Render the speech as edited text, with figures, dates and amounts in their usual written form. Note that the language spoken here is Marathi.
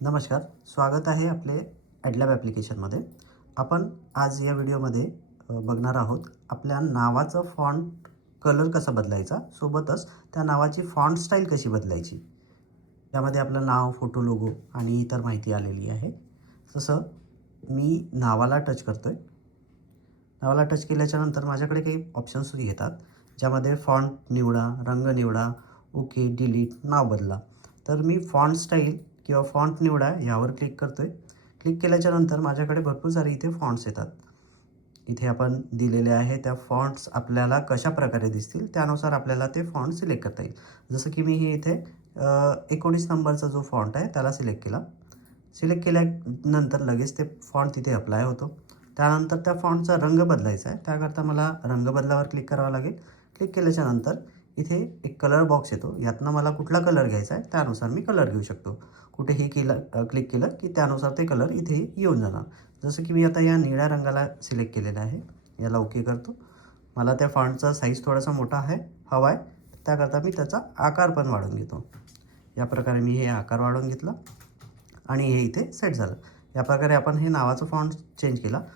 नमस्कार, स्वागत आहे आपले ॲडलॅब ॲप्लिकेशनमध्ये. आपण आज या व्हिडिओमध्ये बघणार आहोत आपल्या नावाचं फॉन्ट कलर कसा बदलायचा, सोबतच त्या नावाची फॉन्ट स्टाईल कशी बदलायची. यामध्ये आपलं नाव, फोटो, लोगो आणि इतर माहिती आलेली आहे. तसं मी नावाला टच करतो आहे. नावाला टच केल्याच्यानंतर माझ्याकडे काही ऑप्शन्स येतात, ज्यामध्ये फॉन्ट निवडा, रंग निवडा, ओके, डिलीट, नाव बदला. तर मी फॉन्ट स्टाईल किंवा फॉन्ट निवडा यावर क्लिक करतो आहे. क्लिक केल्याच्यानंतर माझ्याकडे भरपूर सारे इथे फॉन्ट्स येतात. इथे आपण दिलेले आहे त्या फॉन्ट्स आपल्याला कशा प्रकारे दिसतील त्यानुसार आपल्याला ते फॉन्ट सिलेक्ट करता येईल. जसं की मी हे इथे 19 नंबरचा जो फॉन्ट आहे त्याला सिलेक्ट केला. सिलेक्ट केल्यानंतर लगेच ते फॉन्ट तिथे अप्लाय होतो. त्यानंतर त्या फॉन्टचा रंग बदलायचा आहे. त्याकरता मला रंग बदलावर क्लिक करावं लागेल. क्लिक केल्याच्यानंतर इथे एक कलर बॉक्स येतो. यातनं मला कुठला कलर घ्यायचा आहे त्यानुसार मी कलर घेऊ शकतो. कुठेही क्लिक केलं की त्यानुसार ते कलर इथे येऊन जाणार. जसं की मी आता या निळ्या रंगाला सिलेक्ट केलेलं आहे. याला ओके करतो. मला त्या फॉन्टचा साईज थोडासा मोठा हवा आहे. त्याकरता मी त्याचा आकार पण वाढवून घेतो. या प्रकारे मी हे आकार वाढवून घेतला आणि हे इथे सेट झालं. या प्रकारे आपण हे नावाचं फॉन्ट चेंज केला.